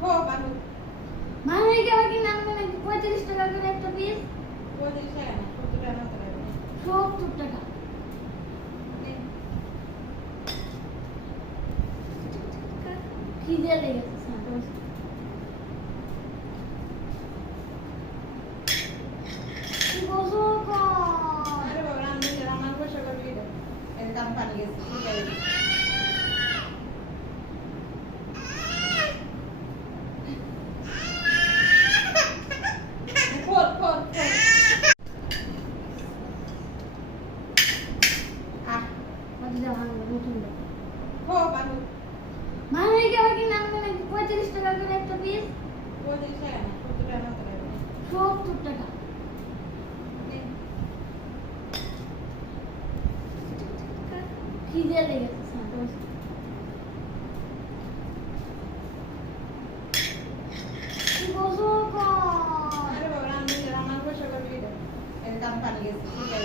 হো বানু মানে কেমন কি নাম মানে 35 টাকা করে একটা পিস 35 টাকা না 70 টাকা মতো লাগবে 70 টাকা খিদে লেগেছে স্যার গোসল কর আরে বাবা রান্না বসে করবি এটা এর দাম পানি গেছে ঠিক আছে ফোর ফোর ফোর আহ হো বানু মানে কেমন কি নাম মানে 35 টাকা করে একটা পিস 35 টাকা না 70 টাকা মতো লাগবে 70 টাকা খিদে লেগেছে স্যার গোসল কর আরে বাবা রান্না বসে করবি এটা এর দাম পানি গেছে ঠিক